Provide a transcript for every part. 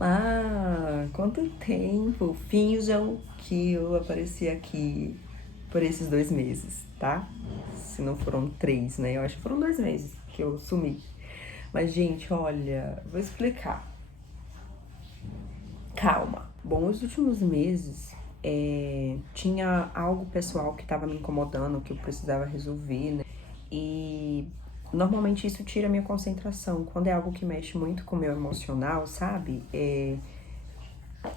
Olá! Quanto tempo! Finjam que eu apareci aqui por esses 2 meses, tá? Se não foram 3, né? Eu acho que foram 2 meses que eu sumi. Mas, gente, olha, vou explicar. Calma. Bom, os últimos meses tinha algo pessoal que tava me incomodando, que eu precisava resolver, né? E normalmente isso tira a minha concentração. Quando é algo que mexe muito com o meu emocional, sabe?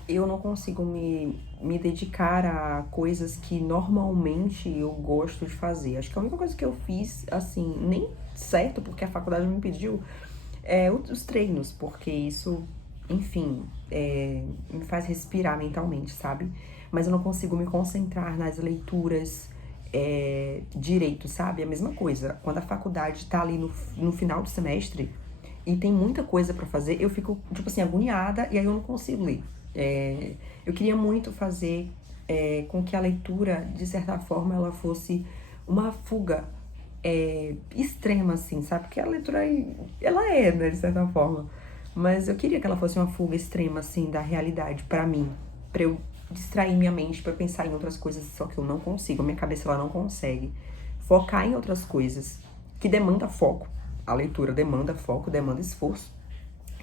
Eu não consigo me dedicar a coisas que normalmente eu gosto de fazer. Acho que a única coisa que eu fiz, assim, nem certo, porque a faculdade me pediu, é os treinos, porque isso, enfim, me faz respirar mentalmente, sabe? Mas eu não consigo me concentrar nas leituras direito, sabe? A mesma coisa. Quando a faculdade tá ali no final do semestre e tem muita coisa pra fazer, eu fico, tipo assim, agoniada e aí eu não consigo ler. Eu queria muito fazer com que a leitura, de certa forma, ela fosse uma fuga extrema, assim, sabe? Porque a leitura, ela né, de certa forma. Mas eu queria que ela fosse uma fuga extrema, assim, da realidade pra mim. Pra eu distrair minha mente, pra eu pensar em outras coisas, só que eu não consigo. A minha cabeça, ela não consegue focar em outras coisas que demanda foco. A leitura demanda foco, demanda esforço.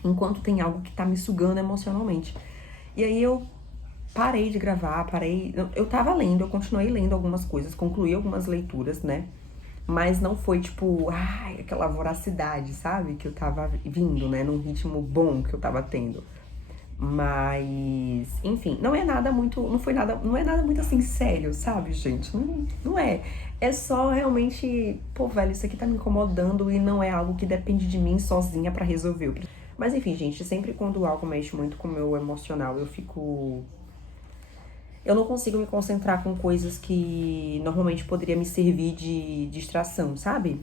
Enquanto tem algo que tá me sugando emocionalmente. E aí eu parei de gravar, parei. Eu tava lendo, eu continuei lendo algumas coisas, concluí algumas leituras, né? Mas não foi tipo, ai, aquela voracidade, sabe? Que eu tava vindo, né? Num ritmo bom que eu tava tendo. Mas, enfim, não é nada muito, não foi nada, não é nada muito assim sério, sabe, gente? Não, não é. É só realmente, pô, velho, isso aqui tá me incomodando e não é algo que depende de mim sozinha pra resolver. Mas enfim, gente, sempre quando algo mexe muito com o meu emocional, eu não consigo me concentrar com coisas que normalmente poderia me servir de distração, sabe?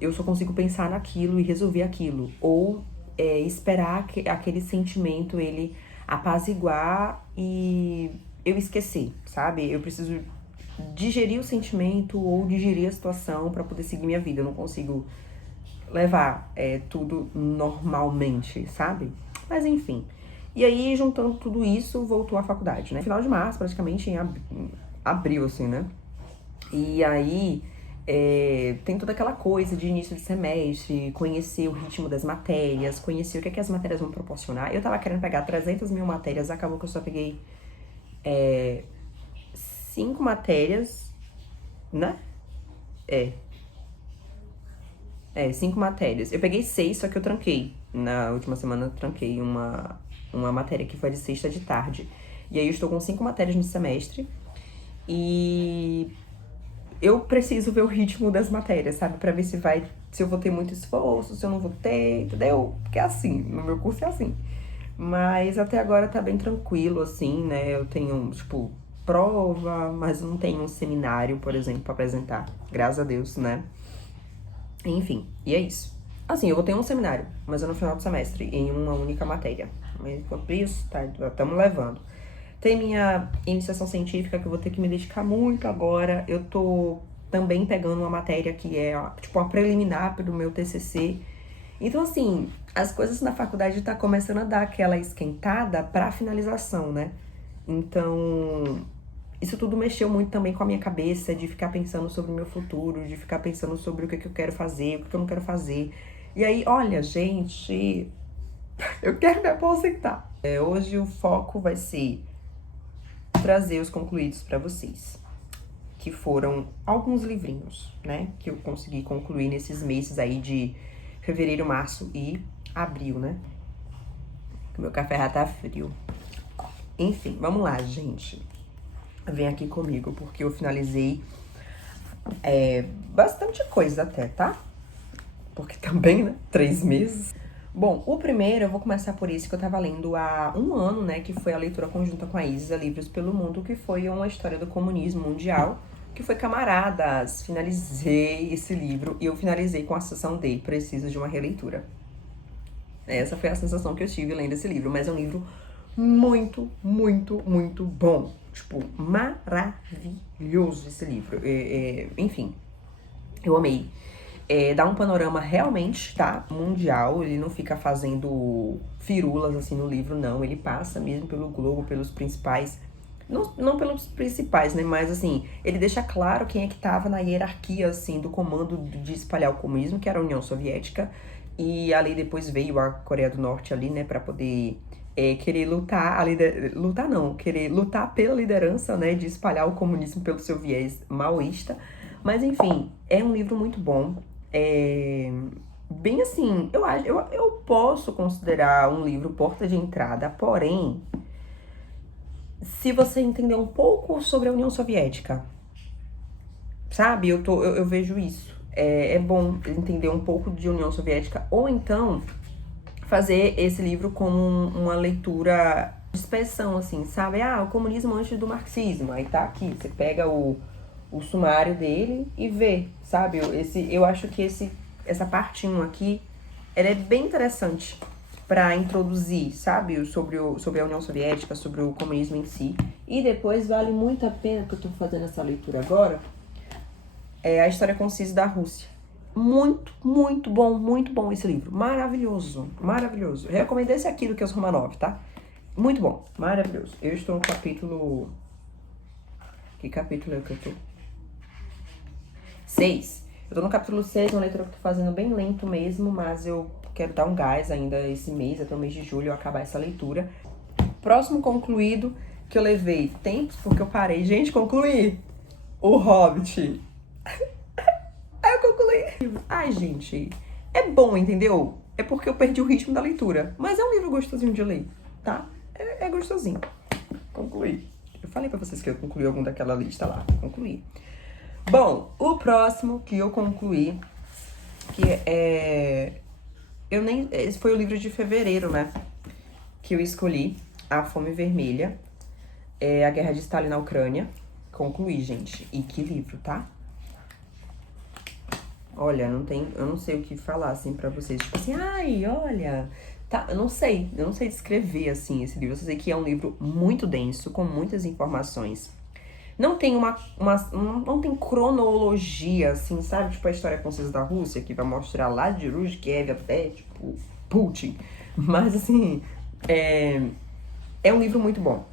Eu só consigo pensar naquilo e resolver aquilo. Ou esperar que aquele sentimento ele apaziguar e eu esquecer, sabe? Eu preciso digerir o sentimento ou digerir a situação pra poder seguir minha vida. Eu não consigo levar tudo normalmente, sabe? Mas enfim. E aí, juntando tudo isso, voltou à faculdade, né? Final de março, praticamente em abril, assim, né? E aí, tem toda aquela coisa de início de semestre, conhecer o ritmo das matérias, conhecer o que as matérias vão proporcionar. Eu tava querendo pegar 300 mil matérias, acabou que eu só peguei 5 matérias, né? É, 5 matérias. Eu peguei 6, só que eu tranquei. Na última semana eu tranquei uma matéria que foi de sexta de tarde. E aí eu estou com 5 matérias no semestre. E eu preciso ver o ritmo das matérias, sabe? Pra ver se eu vou ter muito esforço, se eu não vou ter, entendeu? Porque é assim, no meu curso é assim. Mas até agora tá bem tranquilo, assim, né? Eu tenho, tipo, prova, mas não tenho um seminário, por exemplo, pra apresentar. Graças a Deus, né? Enfim, e é isso. Assim, eu vou ter um seminário, mas é no final do semestre, em uma única matéria. Mas enquanto isso, tá, estamos levando. Tem minha iniciação científica que eu vou ter que me dedicar muito agora. Eu tô também pegando uma matéria que é, tipo, a preliminar pro meu TCC. Então, assim, as coisas na faculdade tá começando a dar aquela esquentada pra finalização, né? Então, isso tudo mexeu muito também com a minha cabeça, de ficar pensando sobre o meu futuro, de ficar pensando sobre o que eu quero fazer, o que eu não quero fazer. E aí, olha, gente, eu quero me aposentar. Hoje o foco vai ser trazer os concluídos pra vocês, que foram alguns livrinhos, né, que eu consegui concluir nesses meses aí de fevereiro, março e abril, né? Que o meu café já tá frio. Enfim, vamos lá, gente. Vem aqui comigo, porque eu finalizei bastante coisa até, tá? Porque também, né? 3 meses. Bom, o primeiro, eu vou começar por esse que eu tava lendo há um ano, né? Que foi a leitura conjunta com a Isa, Livros pelo Mundo, que foi uma história do comunismo mundial, que foi Camaradas. Finalizei esse livro e eu finalizei com a sensação de preciso de uma releitura. Essa foi a sensação que eu tive lendo esse livro, mas é um livro muito, muito, muito bom. Tipo, maravilhoso esse livro. Enfim, eu amei. dá um panorama realmente, tá? Mundial, ele não fica fazendo firulas assim no livro, não. Ele passa mesmo pelo globo, pelos principais. Não pelos principais, né? Mas assim, ele deixa claro quem é que tava na hierarquia, assim, do comando de espalhar o comunismo, que era a União Soviética. E ali depois veio a Coreia do Norte ali, né, pra poder querer lutar, lutar não, querer lutar pela liderança, né, de espalhar o comunismo pelo seu viés maoísta. Mas enfim, é um livro muito bom. Bem assim, eu posso considerar um livro porta de entrada, porém, se você entender um pouco sobre a União Soviética, sabe? Eu vejo isso. É bom entender um pouco de União Soviética, ou então fazer esse livro como uma leitura de inspeção, assim, sabe? O comunismo antes do marxismo. Aí tá aqui, você pega o sumário dele e vê, sabe? Eu acho que essa parte 1 aqui, ela é bem interessante para introduzir, sabe? Sobre a União Soviética, sobre o comunismo em si. E depois vale muito a pena, que eu tô fazendo essa leitura agora, a História Concisa da Rússia. Muito, muito bom esse livro. Maravilhoso, maravilhoso. Eu recomendo esse aqui do que os Romanov, tá? Muito bom, maravilhoso. Eu estou no capítulo... Que capítulo é que eu tô? 6. Eu tô no capítulo 6, uma leitura que eu tô fazendo bem lento mesmo, mas eu quero dar um gás ainda esse mês, até o mês de julho, eu acabar essa leitura. Próximo concluído, que eu levei tempos, porque eu parei. Gente, concluí O Hobbit. Aí eu concluí. Ai, gente, é bom, entendeu? É porque eu perdi o ritmo da leitura. Mas é um livro gostosinho de ler, tá? É gostosinho. Concluí. Eu falei pra vocês que eu concluí algum daquela lista lá. Concluí. Bom, o próximo que eu concluí, que esse foi o livro de fevereiro, né? Que eu escolhi. A Fome Vermelha. A Guerra de Stalin na Ucrânia. Concluí, gente. E que livro, tá? Olha, eu não sei o que falar, assim, pra vocês. Tipo assim, ai, olha... Tá, eu não sei descrever, assim, esse livro. Eu só sei que é um livro muito denso, com muitas informações. Não tem não tem cronologia, assim, sabe? Tipo a História Concisa da Rússia, que vai mostrar lá de Ruzhkiev até, tipo, Putin. Mas, assim, é um livro muito bom.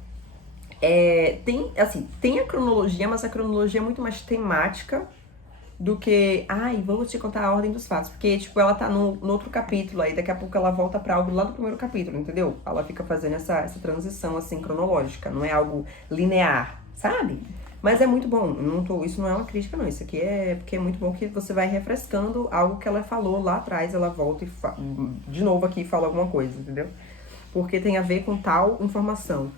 Tem a cronologia, mas a cronologia é muito mais temática do que, vou te contar a ordem dos fatos. Porque, tipo, ela tá no outro capítulo, aí daqui a pouco ela volta pra algo lá do primeiro capítulo, entendeu? Ela fica fazendo essa transição, assim, cronológica, não é algo linear, sabe? Mas é muito bom, isso não é uma crítica, não. Isso aqui é porque é muito bom que você vai refrescando algo que ela falou lá atrás, ela volta e de novo aqui fala alguma coisa, entendeu? Porque tem a ver com tal informação.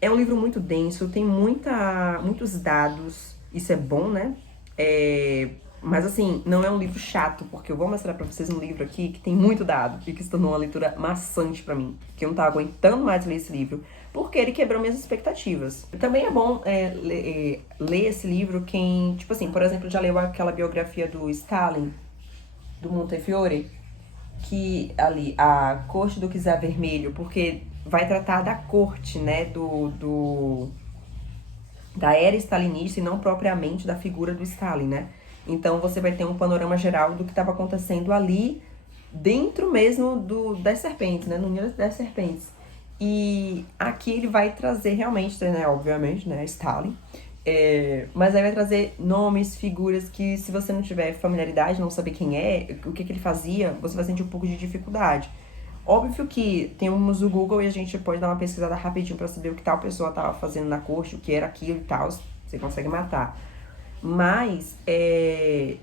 É um livro muito denso, tem muitos dados, isso é bom, né? Mas assim, não é um livro chato, porque eu vou mostrar pra vocês um livro aqui que tem muito dado e que se tornou uma leitura maçante pra mim, que eu não tava aguentando mais ler esse livro, porque ele quebrou minhas expectativas. Também é bom ler esse livro quem, tipo assim, por exemplo, já leu aquela biografia do Stalin, do Montefiore, que ali, a Corte do Czar Vermelho, porque vai tratar da corte, né, da era stalinista e não propriamente da figura do Stalin, né? Então você vai ter um panorama geral do que estava acontecendo ali dentro mesmo das serpentes, né? No Ninho das Serpentes. E aqui ele vai trazer realmente, né? Obviamente, né? Stalin. Mas aí vai trazer nomes, figuras que se você não tiver familiaridade, não saber quem é, o que ele fazia, você vai sentir um pouco de dificuldade. Óbvio que temos o Google e a gente pode dar uma pesquisada rapidinho pra saber o que tal pessoa tava fazendo na corte, o que era aquilo e tal, você consegue matar. Mas é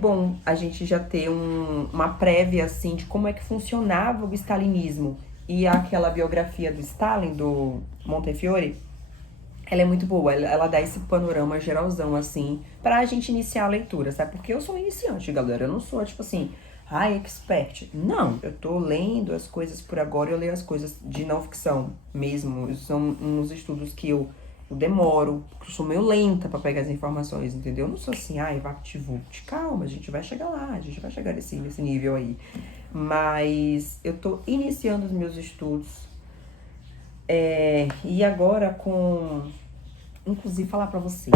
bom a gente já ter uma prévia, assim, de como é que funcionava o stalinismo. E aquela biografia do Stalin, do Montefiore, ela é muito boa, ela dá esse panorama geralzão, assim, pra gente iniciar a leitura, sabe? Porque eu sou iniciante, galera, eu não sou, tipo assim, expert. Não, eu tô lendo as coisas por agora, eu leio as coisas de não ficção mesmo. São uns estudos que eu demoro, eu sou meio lenta pra pegar as informações, entendeu? Eu não sou assim, vapt-vupt. Calma, a gente vai chegar lá, a gente vai chegar nesse nível aí. Mas eu tô iniciando os meus estudos. E agora inclusive, falar pra vocês.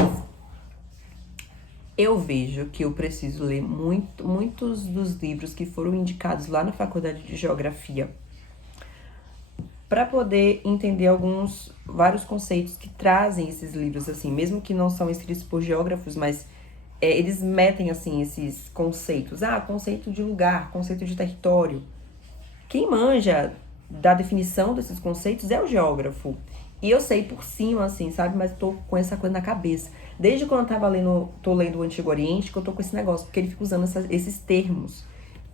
Eu vejo que eu preciso ler muitos dos livros que foram indicados lá na faculdade de geografia para poder entender vários conceitos que trazem esses livros, assim, mesmo que não são escritos por geógrafos, mas eles metem, assim, esses conceitos. Ah, conceito de lugar, conceito de território. Quem manja da definição desses conceitos é o geógrafo. E eu sei por cima, assim, sabe? Mas tô com essa coisa na cabeça. Desde quando eu tô lendo o Antigo Oriente, que eu tô com esse negócio, porque ele fica usando esses termos.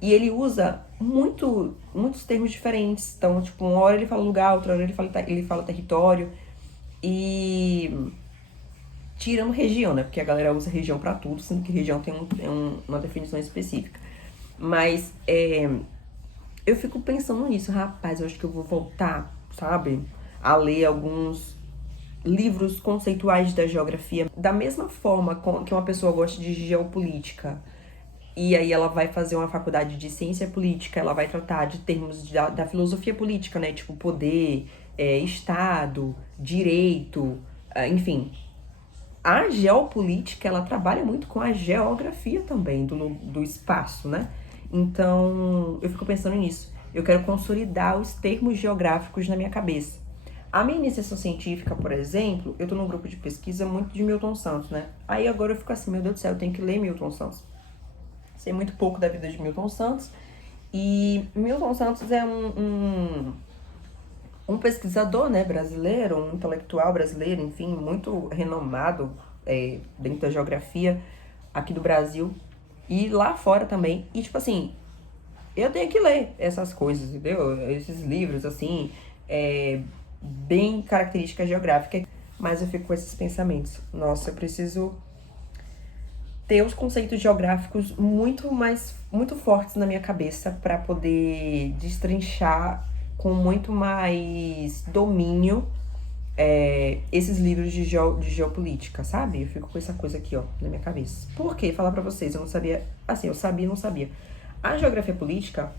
E ele usa muitos termos diferentes. Então, tipo, uma hora ele fala lugar, outra hora ele fala território. E tirando região, né? Porque a galera usa região pra tudo, sendo que região tem uma definição específica. Mas eu fico pensando nisso, rapaz, eu acho que eu vou voltar, sabe? A ler alguns livros conceituais da geografia. Da mesma forma que uma pessoa gosta de geopolítica, e aí ela vai fazer uma faculdade de ciência política, ela vai tratar de termos da filosofia política, né? Tipo poder, Estado, direito, enfim. A geopolítica, ela trabalha muito com a geografia também do espaço, né? Então, eu fico pensando nisso. Eu quero consolidar os termos geográficos na minha cabeça. A minha iniciação científica, por exemplo, eu tô num grupo de pesquisa muito de Milton Santos, né? Aí agora eu fico assim, meu Deus do céu, eu tenho que ler Milton Santos. Sei muito pouco da vida de Milton Santos. E Milton Santos é um pesquisador, né, brasileiro, um intelectual brasileiro, enfim, muito renomado dentro da geografia aqui do Brasil e lá fora também. E, tipo assim, eu tenho que ler essas coisas, entendeu? Esses livros, assim, bem característica geográfica. Mas eu fico com esses pensamentos. Nossa, eu preciso ter os conceitos geográficos muito fortes na minha cabeça para poder destrinchar com muito mais domínio esses livros de geopolítica, sabe? Eu fico com essa coisa aqui, ó, na minha cabeça. Por quê? Falar pra vocês, eu não sabia. Assim, eu sabia e não sabia. A geografia política,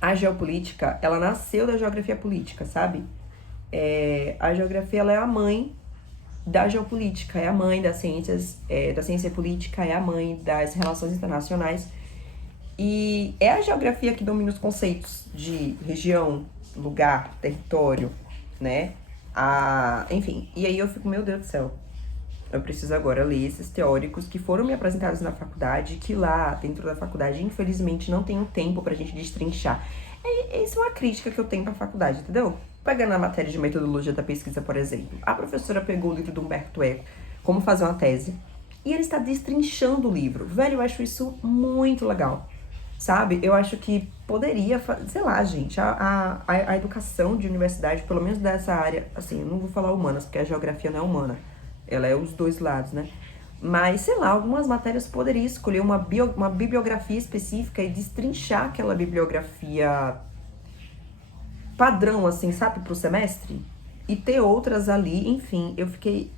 a geopolítica, ela nasceu da geografia política, sabe? A geografia, ela é a mãe da geopolítica, é a mãe das ciências, da ciência política, é a mãe das relações internacionais. E é a geografia que domina os conceitos de região, lugar, território, né? Enfim, e aí eu fico, meu Deus do céu, eu preciso agora ler esses teóricos que foram me apresentados na faculdade, que lá dentro da faculdade, infelizmente, não tenho tempo pra gente destrinchar. Isso é uma crítica que eu tenho pra faculdade, entendeu? Pegando a matéria de metodologia da pesquisa, por exemplo, a professora pegou o livro do Humberto Eco, Como Fazer uma Tese, e ele está destrinchando o livro. Velho, eu acho isso muito legal, sabe? Eu acho que poderia, sei lá, gente, a educação de universidade, pelo menos dessa área, assim, eu não vou falar humanas, porque a geografia não é humana, ela é os dois lados, né? Mas, sei lá, algumas matérias poderia escolher uma bibliografia específica e destrinchar aquela bibliografia padrão, assim, sabe, pro semestre? E ter outras ali, enfim,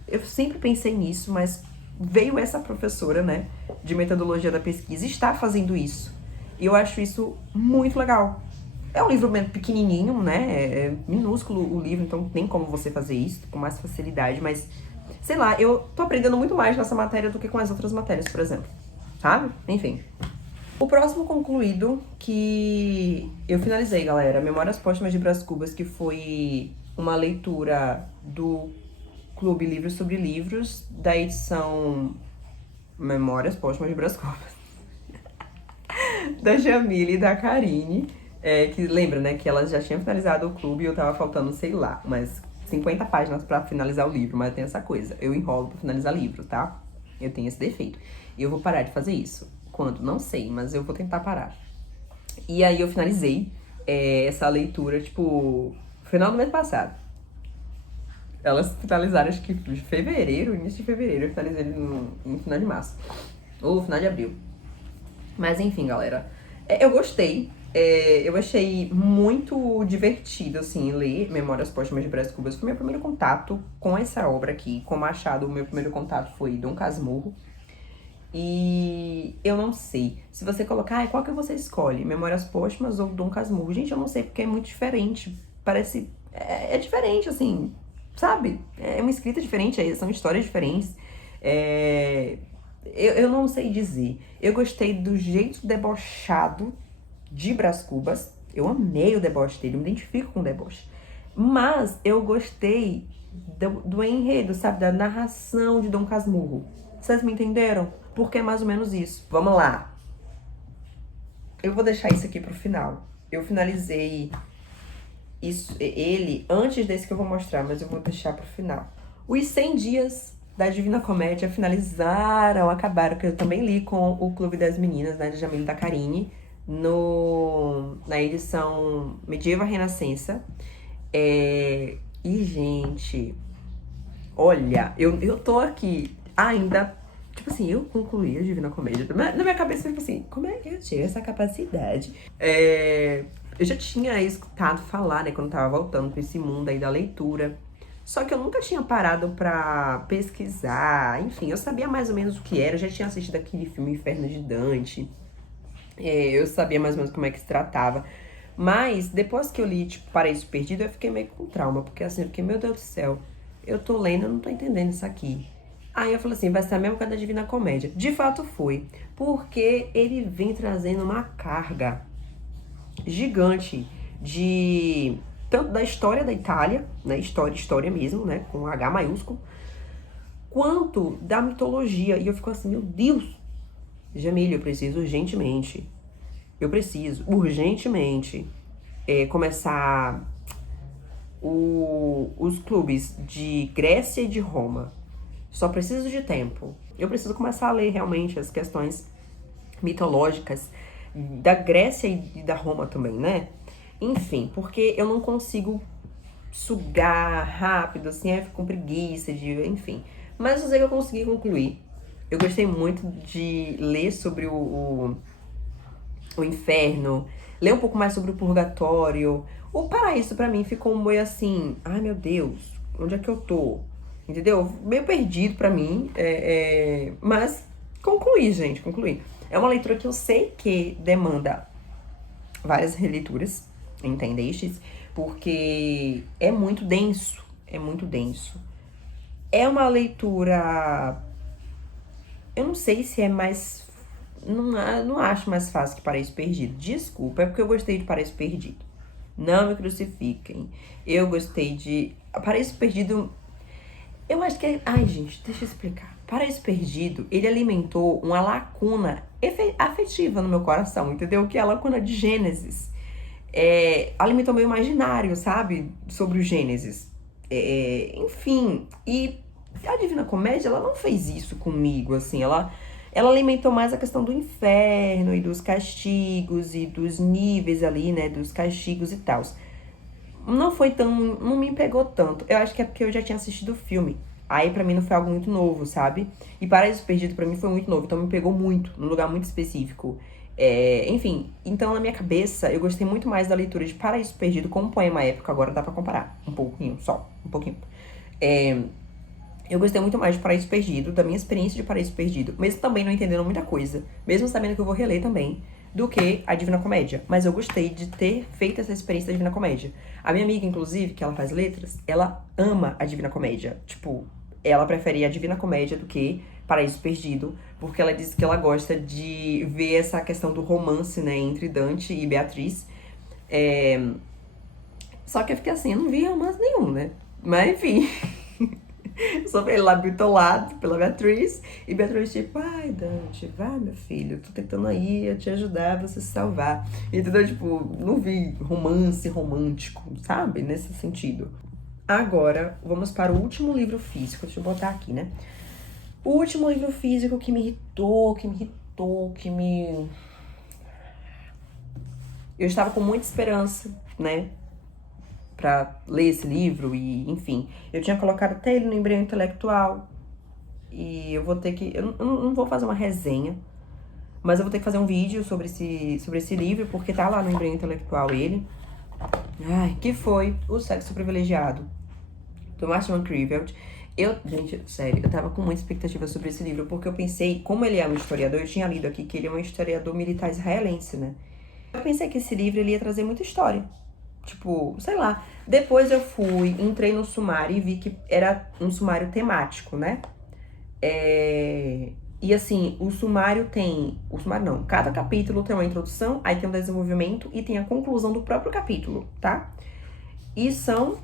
eu sempre pensei nisso, mas veio essa professora, né, de metodologia da pesquisa, está fazendo isso. E eu acho isso muito legal. É um livro pequenininho, né, é minúsculo o livro, então tem como você fazer isso com mais facilidade, mas, sei lá, eu tô aprendendo muito mais nessa matéria do que com as outras matérias, por exemplo, sabe? Enfim. O próximo concluído que eu finalizei, galera, Memórias Póstumas de Brás Cubas, que foi uma leitura do Clube Livros sobre Livros, da edição Memórias Póstumas de Brás Cubas, da Jamile e da Karine, que lembra, né, que elas já tinham finalizado o clube e eu tava faltando, sei lá, umas 50 páginas pra finalizar o livro, mas tem essa coisa, eu enrolo pra finalizar livro, tá? Eu tenho esse defeito. E eu vou parar de fazer isso. Quando? Não sei, mas eu vou tentar parar. E aí eu finalizei essa leitura, tipo, final do mês passado. Elas finalizaram, acho que de fevereiro, início de fevereiro. Eu finalizei no final de março. Ou final de abril. Mas enfim, galera. Eu gostei. Eu achei muito divertido, assim, ler Memórias Póstumas de Brás Cubas. Foi meu primeiro contato com essa obra aqui. Com Machado, o meu primeiro contato foi Dom Casmurro. E eu não sei. Se você colocar, qual que você escolhe? Memórias Póstumas ou Dom Casmurro? Gente, eu não sei, porque é muito diferente. Parece... É diferente, assim, sabe? É uma escrita diferente, são histórias diferentes. Eu não sei dizer. Eu gostei do jeito debochado de Brás Cubas. Eu amei o deboche dele, eu me identifico com o deboche. Mas eu gostei do enredo, sabe? Da narração de Dom Casmurro. Vocês me entenderam? Porque é mais ou menos isso. Vamos lá. Eu vou deixar isso aqui pro final. Eu finalizei ele antes desse que eu vou mostrar, mas eu vou deixar pro final. Os 100 dias da Divina Comédia finalizaram, acabaram, que eu também li com o Clube das Meninas, né, de Jamile da Carine, na edição Medieval Renascença. E, gente, olha, eu tô aqui ainda, tipo assim, eu concluí a Divina Comédia. Na minha cabeça, tipo assim, como é que eu tive essa capacidade? Eu já tinha escutado falar, né, quando eu tava voltando pra esse mundo aí da leitura. Só que eu nunca tinha parado pra pesquisar, enfim, eu sabia mais ou menos o que era, eu já tinha assistido aquele filme Inferno de Dante, eu sabia mais ou menos como é que se tratava. Mas depois que eu li, tipo, Paraíso Perdido, eu fiquei meio com trauma, porque assim, eu fiquei, meu Deus do céu, eu tô lendo, eu não tô entendendo isso aqui. Aí eu falei assim, vai ser a mesma coisa da Divina Comédia. De fato foi, porque ele vem trazendo uma carga gigante de tanto da história da Itália, né, história mesmo, né, com H maiúsculo, quanto da mitologia. E eu fico assim, meu Deus, Jamília, eu preciso urgentemente começar os clubes de Grécia e de Roma. Só preciso de tempo. Eu preciso começar a ler realmente as questões mitológicas da Grécia e da Roma também, né? Enfim, porque eu não consigo sugar rápido, assim, aí eu fico com preguiça de, enfim. Mas eu sei que eu consegui concluir. Eu gostei muito de ler sobre o inferno, ler um pouco mais sobre o purgatório. O paraíso pra mim ficou meio assim, ai meu Deus, onde é que eu tô? Entendeu? Meio perdido pra mim, mas concluí, gente, concluí. É uma leitura que eu sei que demanda várias releituras, entendestes? Porque é muito denso, é muito denso. É uma leitura, eu não sei se é mais, não acho mais fácil que Paraíso Perdido. Desculpa, é porque eu gostei de Paraíso Perdido. Não me crucifiquem. Eu gostei de Paraíso Perdido. Eu acho que é. Ai, gente, deixa eu explicar. Paraíso Perdido, ele alimentou uma lacuna afetiva no meu coração, entendeu? Que é a lacuna de Gênesis. Alimentou meu imaginário, sabe? Sobre o Gênesis. Enfim, e a Divina Comédia, ela não fez isso comigo, assim. Ela alimentou mais a questão do inferno e dos castigos e dos níveis ali, né? Dos castigos e tal. Não foi tão. Não me pegou tanto. Eu acho que é porque eu já tinha assistido o filme. Aí pra mim não foi algo muito novo, sabe? E Paraíso Perdido pra mim foi muito novo, então me pegou muito, num lugar muito específico. Enfim, então na minha cabeça eu gostei muito mais da leitura de Paraíso Perdido com um poema épico, agora dá pra comparar. Um pouquinho, só, um pouquinho. Eu gostei muito mais de Paraíso Perdido, da minha experiência de Paraíso Perdido, mesmo também não entendendo muita coisa, mesmo sabendo que eu vou reler também, do que a Divina Comédia. Mas eu gostei de ter feito essa experiência da Divina Comédia. A minha amiga, inclusive, que ela faz letras, ela ama a Divina Comédia. Tipo, ela prefere a Divina Comédia do que Paraíso Perdido, porque ela disse que ela gosta de ver essa questão do romance, né, entre Dante e Beatriz. Só que eu fiquei assim, eu não vi romance nenhum, né? Mas enfim. Só ele lá bitolado pela Beatriz. E Beatriz tipo, ai Dante, vai meu filho, tô tentando aí eu te ajudar, você se salvar. Entendeu? Tipo, não vi romance romântico, sabe? Nesse sentido. Agora, vamos para o último livro físico. Deixa eu botar aqui, né? O último livro físico que me irritou, Eu estava com muita esperança, né? Pra ler esse livro e, enfim. Eu tinha colocado até ele no Embrião Intelectual. E eu vou ter que... Eu não vou fazer uma resenha, mas eu vou ter que fazer um vídeo sobre esse livro, porque tá lá no Embrião Intelectual ele. Ai, que foi O Sexo Privilegiado, do Martin Criveld. Gente, sério, eu tava com muita expectativa sobre esse livro, porque eu pensei, como ele é um historiador, eu tinha lido aqui que ele é um historiador militar israelense, né? Eu pensei que esse livro ele ia trazer muita história. Tipo, sei lá. Depois eu entrei no sumário e vi que era um sumário temático, né? E assim, o sumário tem... O sumário não. Cada capítulo tem uma introdução, aí tem um desenvolvimento e tem a conclusão do próprio capítulo, tá? E são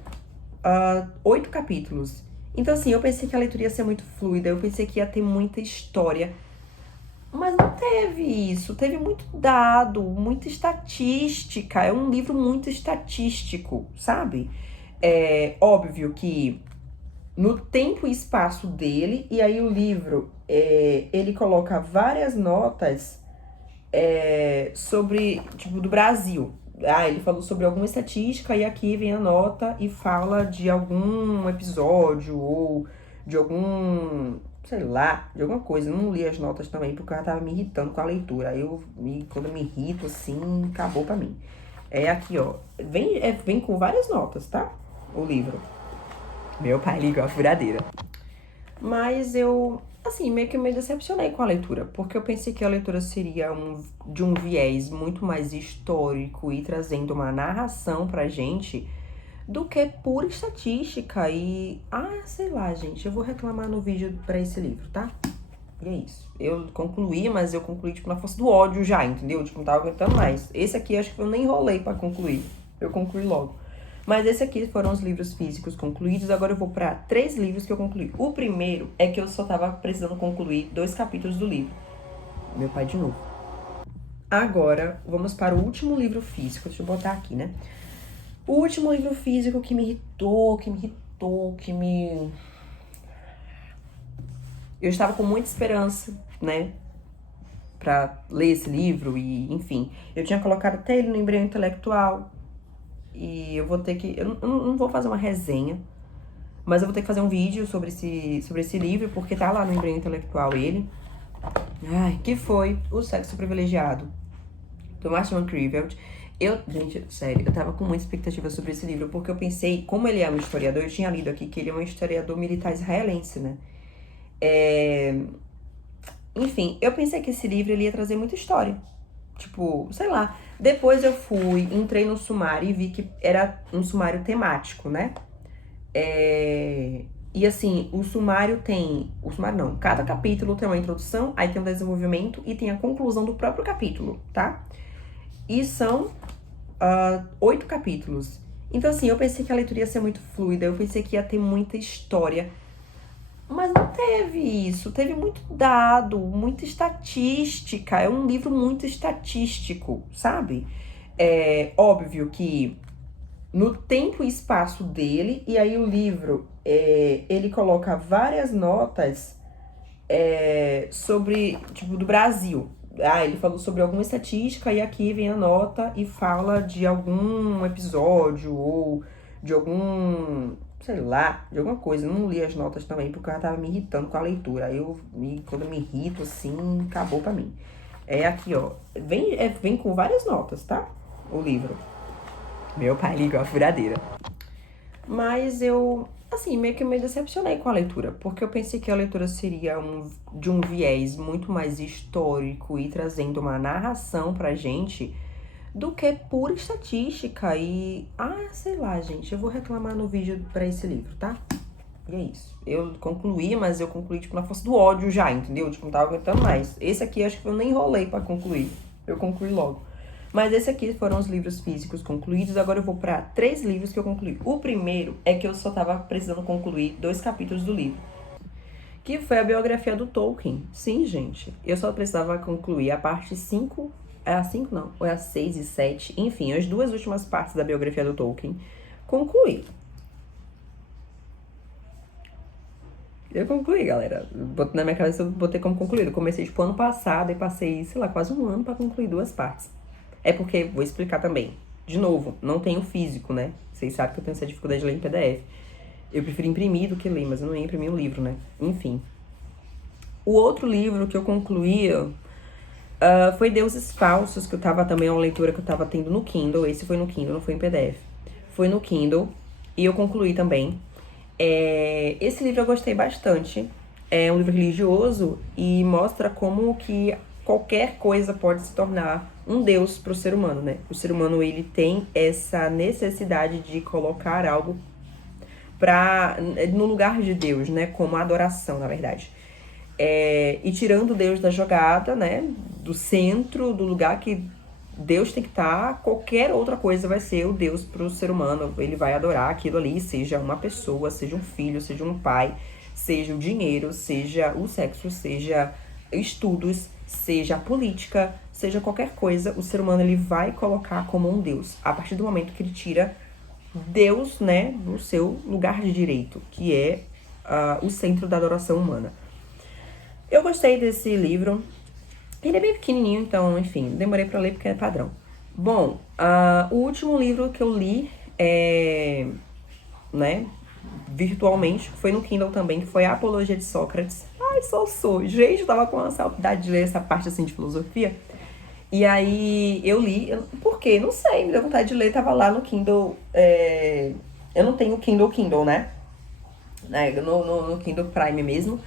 8 capítulos. Então assim, eu pensei que a leitura ia ser muito fluida, eu pensei que ia ter muita história. Mas não teve isso. Teve muito dado, muita estatística. É um livro muito estatístico, sabe? É óbvio que no tempo e espaço dele, e aí o livro, ele coloca várias notas sobre, tipo, do Brasil. Ah, ele falou sobre alguma estatística e aqui vem a nota e fala de algum episódio ou de algum, sei lá, de alguma coisa. Eu não li as notas também porque eu já tava me irritando com a leitura. Aí quando eu me irrito assim, acabou pra mim. É aqui, ó. Vem com várias notas, tá? O livro. Meu pai ligou a furadeira. Mas eu, assim, meio que me decepcionei com a leitura, porque eu pensei que a leitura seria de um viés muito mais histórico e trazendo uma narração pra gente do que pura estatística e... Ah, sei lá, gente, eu vou reclamar no vídeo pra esse livro, tá? E é isso. Eu concluí, mas eu concluí, tipo, na força do ódio já, entendeu? Tipo, não tava aguentando mais. Esse aqui, acho que eu nem enrolei pra concluir. Eu concluí logo. Mas esse aqui foram os livros físicos concluídos. Agora eu vou pra 3 livros que eu concluí. O primeiro é que eu só tava precisando concluir 2 capítulos do livro. Meu pai de novo. Agora, vamos para o último livro físico. Deixa eu botar aqui, né? O último livro físico que me irritou, Eu estava com muita esperança, né? Pra ler esse livro e, enfim. Eu tinha colocado até ele no embrião intelectual. E eu vou ter que... Eu não vou fazer uma resenha, mas eu vou ter que fazer um vídeo sobre esse livro, porque tá lá no embrião intelectual ele. Ai, que foi O Sexo Privilegiado, do Martin Criveld. Gente, sério, eu tava com muita expectativa sobre esse livro, porque eu pensei, como ele é um historiador, eu tinha lido aqui que ele é um historiador militar israelense, né? Enfim, eu pensei que esse livro ele ia trazer muita história. Tipo, sei lá. Depois eu entrei no sumário e vi que era um sumário temático, né? E assim, o sumário tem... O sumário não. Cada capítulo tem uma introdução, aí tem um desenvolvimento e tem a conclusão do próprio capítulo, tá? E são 8 capítulos. Então assim, eu pensei que a leitura ia ser muito fluida, eu pensei que ia ter muita história. Mas não teve isso. Teve muito dado, muita estatística. É um livro muito estatístico, sabe? É óbvio que no tempo e espaço dele, e aí o livro, ele coloca várias notas sobre, tipo, do Brasil. Ah, ele falou sobre alguma estatística e aqui vem a nota e fala de algum episódio ou de algum, sei lá, de alguma coisa. Eu não li as notas também porque eu já tava me irritando com a leitura. Aí quando eu me irrito, assim, acabou pra mim. É aqui, ó. Vem com várias notas, tá? O livro. Meu pai ligou a furadeira. Mas eu, assim, meio que me decepcionei com a leitura, porque eu pensei que a leitura seria de um viés muito mais histórico e trazendo uma narração pra gente do que pura estatística e... Ah, sei lá, gente, eu vou reclamar no vídeo pra esse livro, tá? E é isso. Eu concluí, mas eu concluí, tipo, na força do ódio já, entendeu? Tipo, não tava aguentando mais. Esse aqui, acho que eu nem enrolei pra concluir. Eu concluí logo. Mas esse aqui foram os livros físicos concluídos. Agora eu vou pra 3 livros que eu concluí. O primeiro é que eu só tava precisando concluir 2 capítulos do livro, que foi a biografia do Tolkien. Sim, gente. Eu só precisava concluir a parte 5... É a 5, não. Ou é a 6 e 7. Enfim, as 2 últimas partes da biografia do Tolkien. Concluí. Eu concluí, galera. Na minha cabeça eu botei como concluído. Comecei, tipo, ano passado e passei, sei lá, quase um ano pra concluir 2 partes. É porque, vou explicar também. De novo, não tenho físico, né? Vocês sabem que eu tenho essa dificuldade de ler em PDF. Eu prefiro imprimir do que ler, mas eu não ia imprimir um livro, né? Enfim. O outro livro que eu concluí foi Deuses Falsos, que eu tava também, uma leitura que eu tava tendo no Kindle. Esse foi no Kindle, não foi em PDF. Foi no Kindle. E eu concluí também. Esse livro eu gostei bastante. É um livro religioso e mostra como que qualquer coisa pode se tornar um deus para o ser humano, né? O ser humano, ele tem essa necessidade de colocar algo no lugar de Deus, né? Como adoração, na verdade. E tirando Deus da jogada, né? Do centro, do lugar que Deus tem que estar, qualquer outra coisa vai ser o Deus para o ser humano. Ele vai adorar aquilo ali, seja uma pessoa, seja um filho, seja um pai, seja o dinheiro, seja o sexo, seja estudos, seja a política, seja qualquer coisa, o ser humano ele vai colocar como um Deus. A partir do momento que ele tira Deus, né, do seu lugar de direito, que é o centro da adoração humana. Eu gostei desse livro. Ele é bem pequenininho, então, enfim, demorei pra ler porque é padrão. Bom, o último livro que eu li, né, virtualmente, foi no Kindle também, que foi a Apologia de Sócrates. Ai, sou. Gente, eu tava com uma saudade de ler essa parte, assim, de filosofia. E aí, eu li, por quê? Não sei, me deu vontade de ler, tava lá no Kindle, eu não tenho Kindle, né? No Kindle Prime mesmo.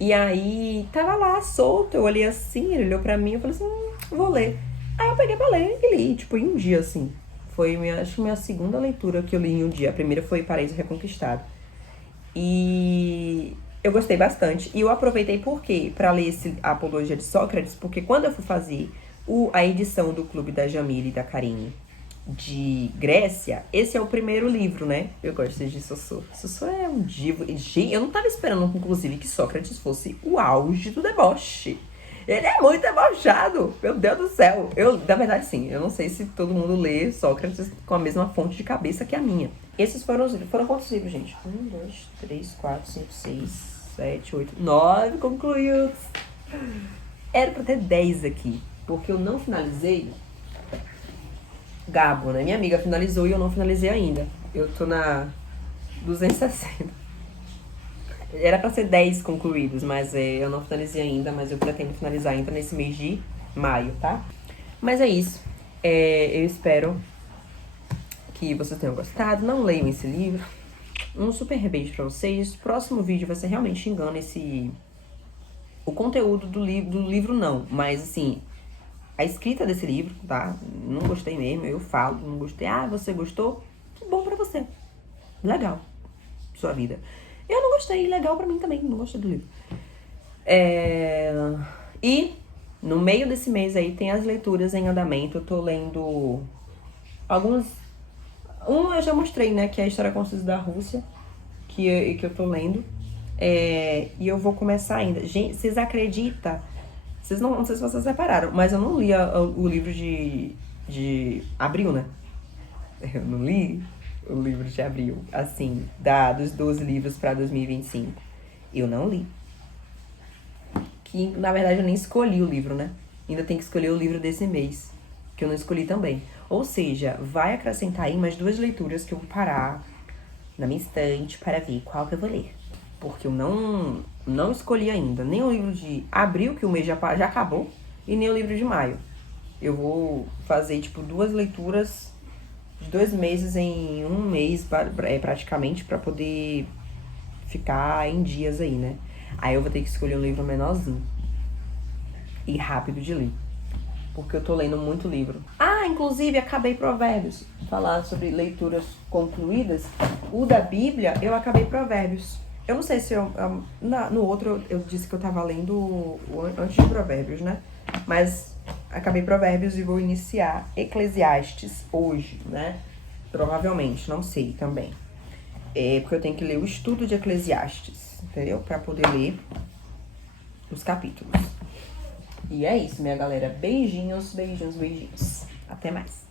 E aí, tava lá, solto, eu olhei assim, ele olhou pra mim, eu falei assim, vou ler. Aí eu peguei pra ler e li, tipo, em um dia, assim. Foi, acho que minha segunda leitura que eu li em um dia. A primeira foi Paraíso Reconquistado. E eu gostei bastante. E eu aproveitei por quê? Pra ler esse Apologia de Sócrates, porque quando eu fui fazer a edição do Clube da Jamile e da Karine de Grécia, esse é o primeiro livro, né? Eu gosto de Sossô. Sossô é um divo. Gente, eu não tava esperando, inclusive, que Sócrates fosse o auge do deboche. Ele é muito debochado, meu Deus do céu. Na verdade, sim, eu não sei se todo mundo lê Sócrates com a mesma fonte de cabeça que a minha. Esses foram os livros. Foram quantos livros, gente? 1, 2, 3, 4, 5, 6, 7, 8, 9 concluídos. Era pra ter 10 aqui, porque eu não finalizei Gabo, né? Minha amiga finalizou e eu não finalizei ainda. Eu tô na 260. Era pra ser 10 concluídos, mas eu não finalizei ainda, mas eu pretendo finalizar ainda nesse mês de maio, tá? Mas é isso. Eu espero que vocês tenham gostado. Não leiam esse livro. Um super beijo pra vocês. Próximo vídeo vai ser realmente xingando o conteúdo do livro não, mas assim, a escrita desse livro, tá? Não gostei mesmo, eu falo, não gostei. Ah, você gostou? Que bom pra você. Legal. Sua vida. Eu não gostei, legal pra mim também, não gostei do livro. E no meio desse mês aí tem as leituras em andamento. Eu tô lendo algumas. Eu já mostrei, né? Que é a História Concisa da Rússia, que eu tô lendo. E eu vou começar ainda. Gente, vocês acreditam? Não sei se vocês repararam, mas eu não li o livro de abril, né? Eu não li o livro de abril, assim, dos 12 livros pra 2025. Eu não li. Que, na verdade, eu nem escolhi o livro, né? Ainda tem que escolher o livro desse mês, que eu não escolhi também. Ou seja, vai acrescentar aí mais 2 leituras que eu vou parar na minha estante para ver qual que eu vou ler. Porque eu não escolhi ainda nem o livro de abril, que o mês já acabou, e nem o livro de maio. Eu vou fazer, tipo, 2 leituras de 2 meses em um mês, praticamente, pra poder ficar em dias aí, né? Aí eu vou ter que escolher um livro menorzinho e rápido de ler, porque eu tô lendo muito livro. Inclusive, acabei Provérbios. Falar sobre leituras concluídas. O da Bíblia, eu acabei Provérbios. Eu não sei se no outro eu disse que eu tava lendo antes de Provérbios, né? Mas acabei Provérbios e vou iniciar Eclesiastes hoje, né? Provavelmente, não sei também. Porque eu tenho que ler o estudo de Eclesiastes, entendeu? Pra poder ler os capítulos. E é isso, minha galera. Beijinhos, beijinhos, beijinhos. Até mais.